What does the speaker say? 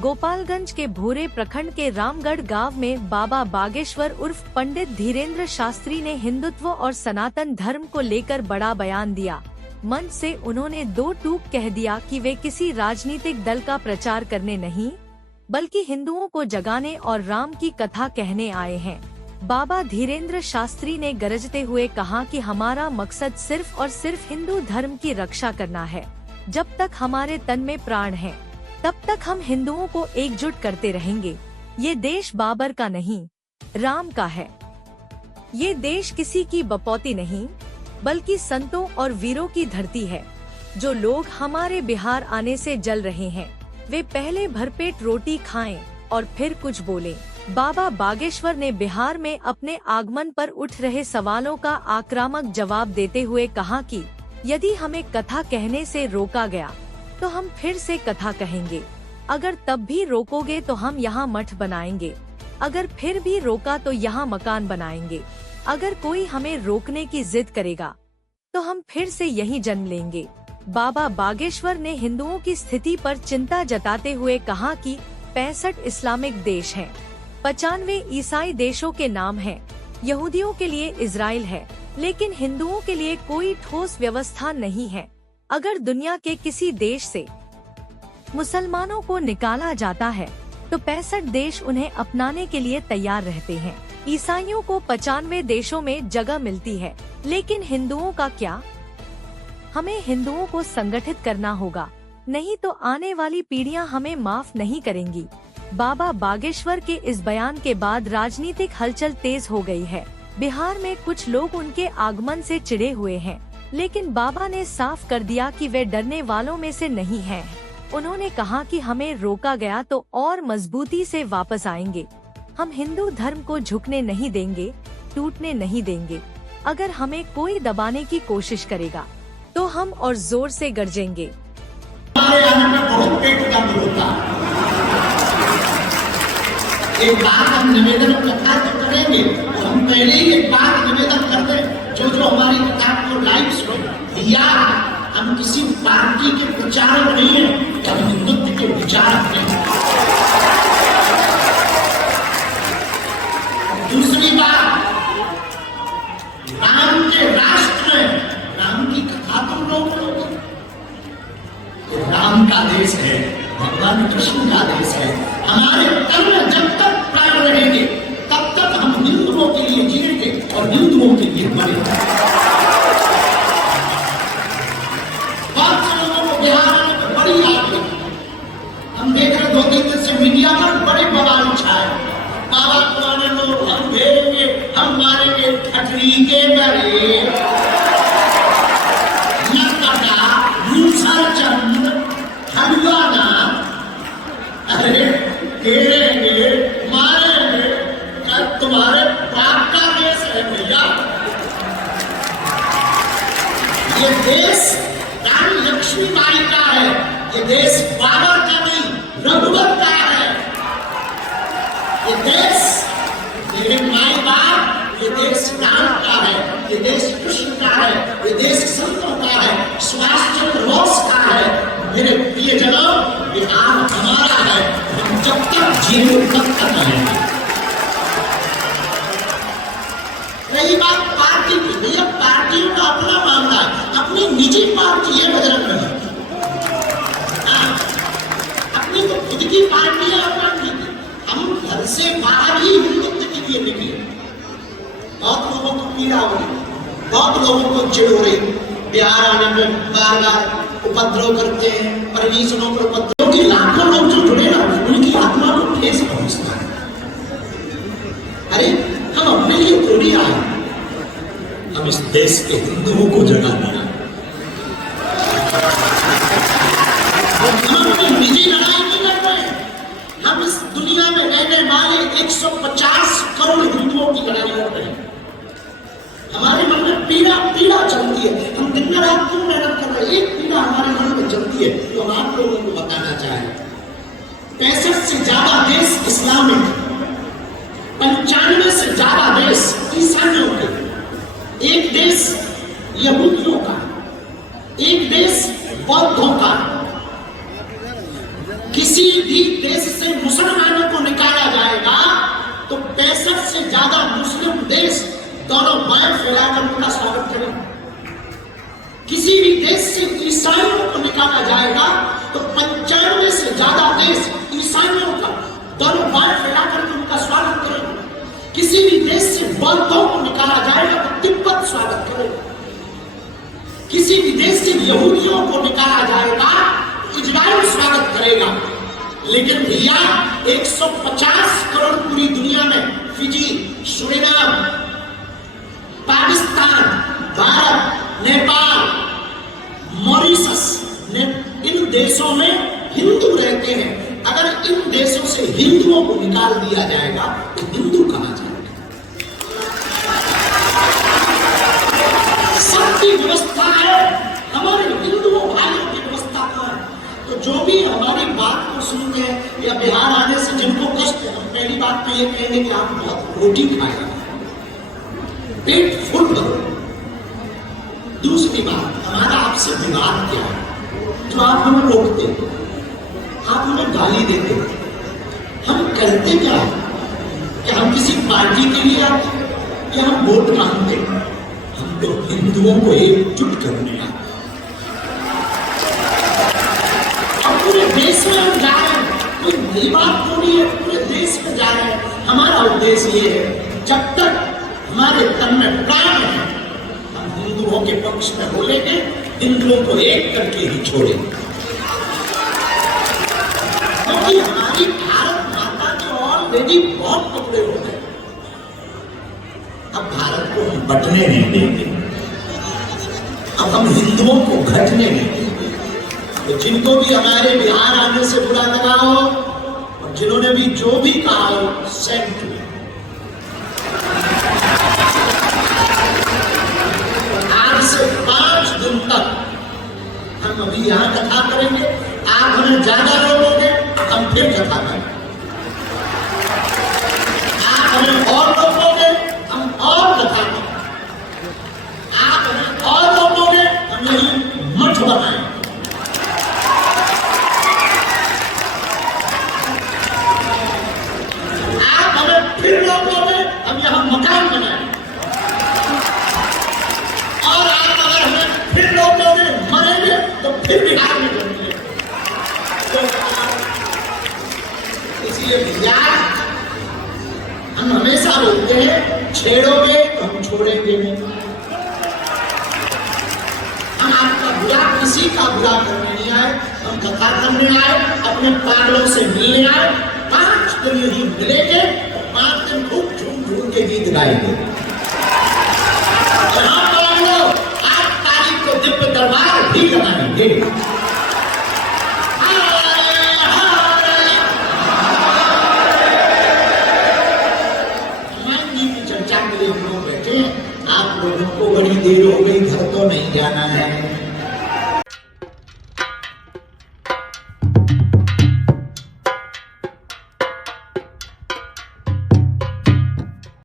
गोपालगंज के भूरे प्रखंड के रामगढ़ गांव में बाबा बागेश्वर उर्फ पंडित धीरेन्द्र शास्त्री ने हिंदुत्व और सनातन धर्म को लेकर बड़ा बयान दिया। मंच से उन्होंने दो टूक कह दिया कि वे किसी राजनीतिक दल का प्रचार करने नहीं, बल्कि हिंदुओं को जगाने और राम की कथा कहने आए हैं। बाबा धीरेन्द्र शास्त्री ने गरजते हुए कहा कि हमारा मकसद सिर्फ और सिर्फ हिंदू धर्म की रक्षा करना है। जब तक हमारे तन में प्राण है, तब तक हम हिंदुओं को एकजुट करते रहेंगे। ये देश बाबर का नहीं, राम का है। ये देश किसी की बपौती नहीं, बल्कि संतों और वीरों की धरती है। जो लोग हमारे बिहार आने से जल रहे हैं, वे पहले भरपेट रोटी खाएं और फिर कुछ बोलें। बाबा बागेश्वर ने बिहार में अपने आगमन पर उठ रहे सवालों का आक्रामक जवाब देते हुए कहा कि यदि हमें कथा कहने से रोका गया तो हम फिर से कथा कहेंगे। अगर तब भी रोकोगे तो हम यहाँ मठ बनाएंगे। अगर फिर भी रोका तो यहाँ मकान बनाएंगे। अगर कोई हमें रोकने की जिद करेगा तो हम फिर से यहीं जन्म लेंगे। बाबा बागेश्वर ने हिंदुओं की स्थिति पर चिंता जताते हुए कहा कि 65 इस्लामिक देश हैं, 95 ईसाई देशों के नाम हैं। यहूदियों के लिए इजराइल है, लेकिन हिंदुओं के लिए कोई ठोस व्यवस्था नहीं है। अगर दुनिया के किसी देश से मुसलमानों को निकाला जाता है तो 65 देश उन्हें अपनाने के लिए तैयार रहते हैं। ईसाइयों को 95 देशों में जगह मिलती है, लेकिन हिंदुओं का क्या? हमें हिंदुओं को संगठित करना होगा, नहीं तो आने वाली पीढ़ियां हमें माफ नहीं करेंगी। बाबा बागेश्वर के इस बयान के बाद राजनीतिक हलचल तेज हो गई है। बिहार में कुछ लोग उनके आगमन से चिढ़े हुए हैं, लेकिन बाबा ने साफ कर दिया कि वे डरने वालों में से नहीं हैं। उन्होंने कहा कि हमें रोका गया तो और मजबूती से वापस आएंगे। हम हिंदू धर्म को झुकने नहीं देंगे, टूटने नहीं देंगे। अगर हमें कोई दबाने की कोशिश करेगा तो हम और जोर से गरजेंगे। एक बार हम निवेदन कथा तो करेंगे, तो हम पहले ही एक बार निवेदन कर दें, जो हमारी किताब को लाइव सुने। या हम किसी पार्टी के प्रचारक नहीं है, हम हिंदुत्व के विचारक हैं। दूसरी बात, राम के राष्ट्र में राम की कथा तुम लोग लोगे। राम का देश है, भगवान कृष्ण का देश है। हमारे तन में जब तक प्राण रहेंगे, तब तक हम हिंदुओं के लिए जिएंगे और हिंदुओं के लिए मरेंगे। बहुत से लोगों को बिहार में बड़ी याद है। हम देख रहे 2-3 दिन से मीडिया पर बड़े बवाल छाए। बाबा पुराने लोग हम भेजेंगे, हम मारेंगे, खटरी के डरे अरे घेरेंगे, मारेंगे, तुम्हारे बाप का देश है भैया। ये देश रानी लक्ष्मीबाई का है, ये देश बाबर का नहीं, रघुवर का है। ये देश मेरे माई बाप, ये देश राम का है, ये देश कृष्ण का है, ये देश संतों का है, सुभाष चंद्र बोस का है। मेरे प्रिय जनों, बिहार हमारा है, हम जब तक जीवन तब तक रहेंगे। रही बात पार्टी की, भैया पार्टियों का अपना मामला है, अपनी निजी पार्टी है बजरंग दल। अपनी तो खुद की पार्टी है, अपना नीति। हम घर से बाहर ही हिंदुत्व के लिए निकले। बहुत लोगों को पीड़ा हो रही, बहुत लोगों को चिढ़ हो रही। बिहार आने में बार बार उपद्रव करते हैं, परिजनों पर उपद्रव की लाखों लोग जो जुड़े ना, उनकी आत्मा को ठेस पहुंचता है। अरे हम अपने लिए थोड़ी आए, हम इस देश के हिंदुओं को जगाना है। हम अपनी निजी लड़ाई नहीं लड़ रहे, हम इस दुनिया में रहने वाले 150 करोड़ हिंदुओं की लड़ाई लड़ रहे हैं। हमारे मन में पीड़ा चलती है, हम दिन रात क्यों मेहनत कर रहे हैं, एक पीड़ा हमारे मन में चलती है, तो हम आप लोगों को बताना चाहें। 65 से ज्यादा देश इस्लामिक, 95 से ज्यादा देश ईसाइयों के, एक देश यहूदियों का, एक देश बौद्धों का। किसी भी देश देश दोनों बाएं फैलाकर उनका स्वागत करें। किसी भी देश से ईसाइयों को निकाला जाएगा तो 95 से ज्यादा देश ईसाइयों का दोनों बाएं फैलाकर उनका स्वागत करेंगे। किसी भी देश से बौद्धों को निकाला जाएगा तो तिब्बत स्वागत करेगा। किसी भी देश से यहूदियों को निकाला जाएगा तो इजराइल स्वागत करेगा। लेकिन भैया 150 करोड़ पूरी दुनिया में Fiji, Suriname, Pakistan, Bharat, Nepal, Mauritius, इन देशों में हिंदू रहते हैं। अगर इन देशों से हिंदुओं को निकाल दिया जाएगा तो हिंदू कहा जाएगा। सबकी व्यवस्था है, हमारे हिंदुओं भाइयों की व्यवस्था कहाँ है? तो जो भी हमारी बात को सुनते हैं या बिहार आने से जिनको कष्ट है, हम पहली बात तो ये कहेंगे कि आप बहुत रोटी खाएगा, पेट फुल करो। दूसरी बात, हमारा आपसे विवाद क्या है? जो आप हमें रोकते, आप हमें गाली देते, हम करते क्या है? कि हम किसी पार्टी के लिए आते या हम वोट मांगते? हम तो हिंदुओं को एकजुट करने आते। अब पूरे देश में हम जा रहे हैं, कोई नई बात थोड़ी है, पूरे देश में जा रहे हैं। हमारा उद्देश्य ये है, जब तक हमारे तन में प्राण है हम हिंदुओं के पक्ष में बोलेंगे, हिंदुओं को एक करके ही छोड़ेंगे। क्योंकि हमारी भारत माता के ऑलरेडी बहुत टुकड़े हो गए, अब भारत को हम बंटने नहीं देंगे, अब हम हिंदुओं को घटने नहीं देंगे। तो जिनको भी हमारे बिहार आने से बुरा लगा हो और जिन्होंने भी जो भी कहा हो, सेंट आज से 5 दिन तक हम अभी यहां कथा करेंगे। आप हमें ज्यादा रोकोगे, हम फिर कथा करेंगे। आप हमें और रोकोगे, हम और कथा करेंगे। आप हमें और रोकोगे, हम यही मठ बनाएंगे। आप हमें फिर रोकोगे, हम यहां मकान बनाएंगे। और आप अगर हमें फिर रोकोगे, मरेंगे तो फिर बिहार में जाएंगे। इसलिए यार, हम हमेशा बोलते हैं, छेड़ोगे तो हम छोड़ेंगे नहीं। हम आपका बुरा, किसी का बुरा करने नहीं आए, हम कथा करने आए, अपने पागलों से मिलने आए। 5 दिन यही मिलेंगे, 5 दिन खूब झूम झूम के गीत गाएंगे। आप तारीख को दिव्य दरबार भी लगाएंगे।